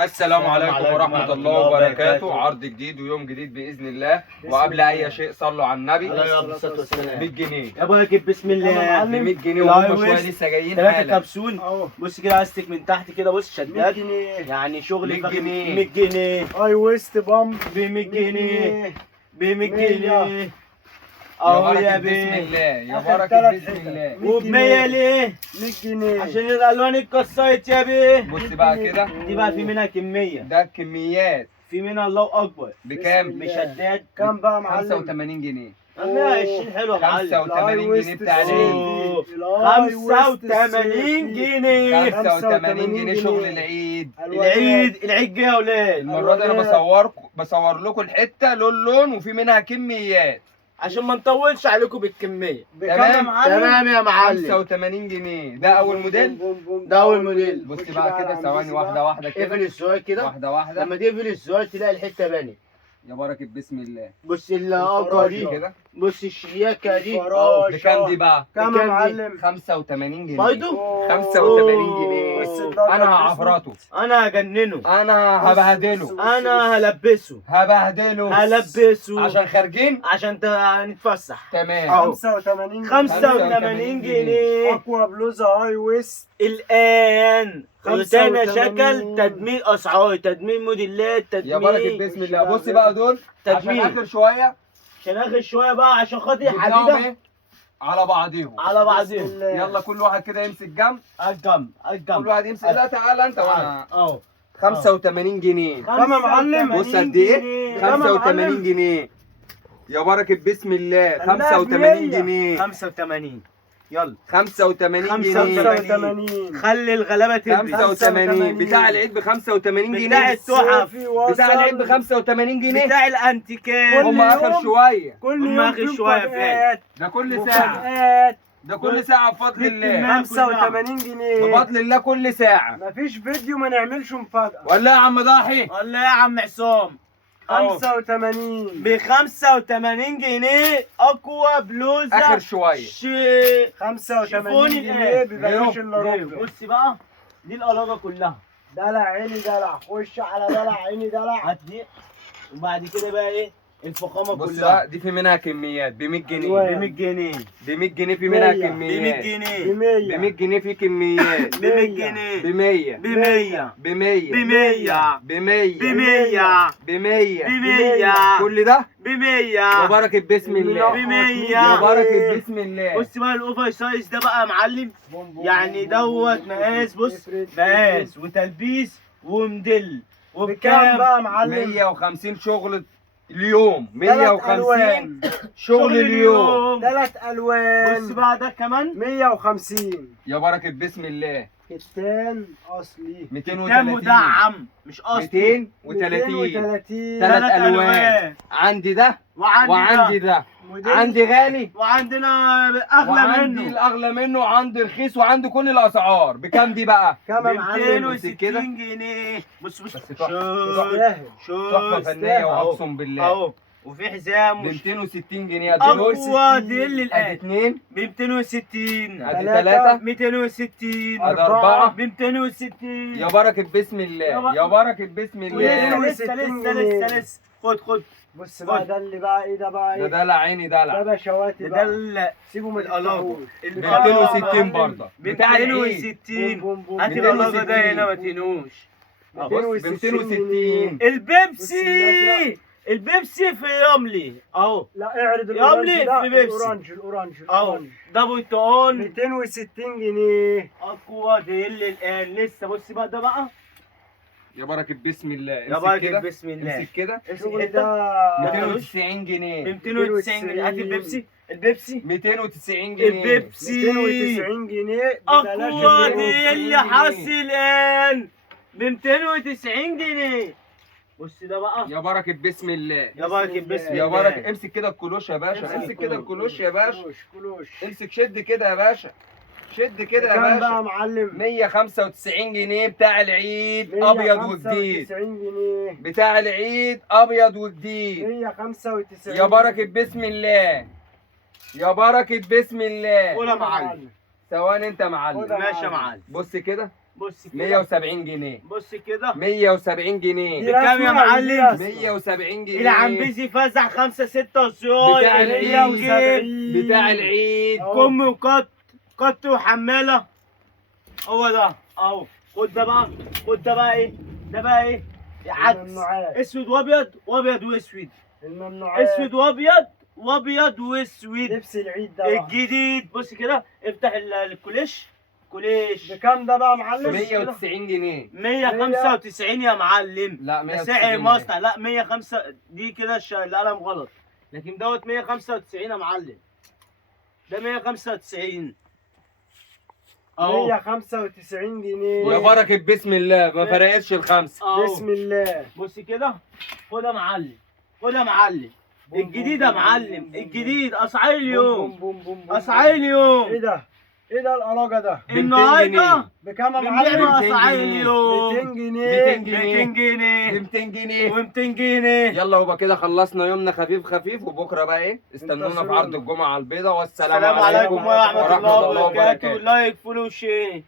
السلام عليكم ورحمة الله وبركاته. عرض جديد ويوم جديد بإذن الله. وقبل أي شيء صلوا على النبي. 100 جنيه يا ابو هجيب بسم الله ب 100 جنيه وهم شوية لسه جايين 3 حالا. كبسول. بص كده عايزتك من تحت كده، بص شداد يعني شغل 100 جنيه. 100 جنيه اي ويست بامب ب 100 جنيه ب 100 100. جنيه يا اهو بركة يا بسم بيه. الله، يا آخر بركة تلات بسم حتت. الله. وب 100 ليه؟ 100 جنيه عشان الالوان اتكسرت يا بيه. بص بقى كده، دي بقى في منها كميه، ده كميات في منها الله اكبر بكام؟ بسم الله. مشداد كام بقى يا معلم؟ 85 جنيه. 120 حلوه يا معلم. 85 جنيه بتاع العيد. 85 جنيه 85 جنيه شغل العيد. العيد جه يا اولاد. المرة دي انا بصور لكم الحتة لون وفي منها كميات عشان ما نطولش عليكم بالكميه. بكام يا تمام؟ معلم؟ تمام يا معلم. 85 جنيه. ده اول موديل. ده اول موديل. بص خش بقى بقى كده على ثواني، عم واحدة واحدة اقفل كده، السؤال كده. واحدة واحدة. لما تقفل السؤال تلاقي الحته بانت. يا بركة بسم الله. بص الأقا دي كده بص الشياكه دي الفراشة. بكام دي بقى؟ كام بكام يا دي؟ معلم؟ 85 جنيه. برضه 85 جنيه. بس انا هعفرته، انا هجننه، انا هبهدله، انا هلبسه هبهدله عشان خارجين. عشان نتفسح. تمام. أهو. 85 85 جنيه اقوى بلوزه هاي ويست الان. 85 روتانا شكل تدمير اسعار، تدمير موديلات، تدمير. يا بركة بسم الله. بص بقى دول عشان تدمير. اخر شوية عشان اخر شويه بقى عشان خاطر جبناهم حديده ايه على بعضيهم. على بعضهم. يلا كل واحد كده يمسك جنب، الجنب كل واحد يمسك. لا تعالى انت وانا. اهو 85 جنيه. كام يا معلم؟ بص قد ايه؟ كام يا 85 معلم؟ جنيه. يا بركة بسم الله. خلاها 85 بمية. جنيه. 85 يلا 85 جنيه. 85 خلي الغلابه تلبس. 85 بتاع العيد ب 85 جنيه. بتاع التحف، بتاع العيد ب 85 جنيه. بتاع الانتيكات. هم اخر شويه. كل هم يوم آخر في شوية مفاجآت. ده كل ساعه، مفاجآت. ده كل ساعه بفضل الله. 85 جنيه بفضل الله كل ساعه. مفيش فيديو ما نعملش مفاجأة. ولا يا عم ضاحي؟ والله يا عم عصام 85 ب 85 جنيه اقوى بلوزه اخر شويه. 85 شيفوني جنيه الآن. ببلاش الا ربع. بص بقى دي القلاجه كلها. دلع عيني دلع، خش على دلع عيني دلع. هات دي وبعد كده بقى ايه الفخامه بص كلها. بقى دي في منها كميات ب 100 ب جنيه. 100 جنيه ب 100 جنيه في منها 100. ب 100 كميات. جنيه ب 100 ب 100 جنيه في كميات. ب 100 جنيه ب 100 ب 100 ب 100 ب 100 ب 100 ب 100 ب 100 ب 100 كل ده ب 100 يا بركة بسم الله. ب 100 يا بركة بسم الله. بص بقى الاوفر سايز ده بقى يا معلم، يعني دوت مقاس. بص مقاس وتلبيس وموديل. بكام وبكام بقى يا معلم؟ 150 شغل اليوم. تلات 150 ألوان. شغل اليوم. 3 الوان. بص بقى ده كمان 150 يا بركة بسم الله. كتان اصلي. 230 كام مدعم مش اصلي. 230 230 تلات تلات الوان. ألوان. عندي ده وعندي ده موديل. عندي غالي وعندنا اغلى وعندي منه. الاغلى منه وعندي رخيص وعندي كل الاسعار. بكام دي بقى؟ كام يا معلم؟ 260 جنيه. بص بس شوف يستاهل. تحفه فنيه واقسم بالله. اهو وفي حزام ب 260 جنيه. ادي اقوى ديل ادي الان 2 ب 260. ادي تلاتة. 3 260 ادي 4 ب 260. يا بركة بسم الله. يا بركة بسم الله. لسه خد بص بقى ده اللي بقى ايه ده بقى ده ايه؟ دلع عيني ده دلع. بشواتي ده بقى. ال سيبوا من القلاجه ب 260 برضه ب بتاع العيد. 260. هات القلاجه ده هنا ما تنوش. بص ب 260. البيبسي البيبسي في رملي اهو. لا اعرض يملي الاورانج ده. في بيبسي. الاورانج اهو الاورانج. ده برتقال 260 جنيه. اقوى ديل الان. لسه بص بقى ده بقى يا بركة بسم الله. يا امسك بركة كده. بسم الله. امسك كده. الشغل ده 290 ب جنيه. 290 جنيه. هات البيبسي 290 جنيه. البيبسي 290 جنيه اقوى جنيه. ديل حاسس الان ب 290 جنيه. بص ده بقى يا بركة بسم الله. يا بركة بسم يا الله. بركة امسك كده الكلوش يا باشا. امسك امسك كده الكلوش يا باشا. كلوش. امسك شد كده يا باشا. شد كده يا كام بقى يا باشا. معلم؟ 195 جنيه بتاع العيد ابيض وجديد. 195 جنيه. بتاع العيد ابيض وجديد. 195 يا بركة بسم الله. يا بركة بسم الله. قول يا معلم. ثواني انت يا معلم. خد يا ماشي يا معلم. بص كده بص كده 170 جنيه. بص كده 170 جنيه. دي بكام يا رسمة معلم؟ ودي رسمة. 170 جنيه. العنبيزي فزع 5 6 وصياي بتاع العيد. العيد بتاع العيد. كم وقط وحماله. هو ده اهو. خد ده بقى، خد ده بقى ايه؟ ده بقى ايه؟ عدس الممنوعات. اسود وابيض وابيض واسود، الممنوعات. اسود وابيض وابيض واسود. لبس العيد ده بقى. الجديد بص كده، افتح الكوليش. كوليش بكام ده بقى يا معلم؟ 190 جنيه. 195 يا معلم. لا ده 190 سعر جنيه. مصنع. لا 105 دي كده القلم غلط، لكن دوت 195 يا معلم. ده 195 اهو. 195 جنيه. يا بركة بسم الله ما فرقتش الخمسة. اهو بسم الله. بص كده، خد يا معلم، خد يا معلم. الجديد يا معلم، الجديد اسعار اليوم، اسعار ايه اليوم. ده؟ ايه ده القراجه ده؟ النهارده بكام يا بنبيع معلم؟ اسعار 200 جنيه. اليوم 200 جنيه. 200 جنيه. 200 جنيه 200 جنيه. و200 جنيه. يلا وبقى كده خلصنا يومنا خفيف خفيف، وبكره بقى ايه استنونا في عرض الجمعة البيضاء. والسلام السلام عليكم ورحمة الله ورحمة الله وبركاته. وبركاته. لايك فولو شير.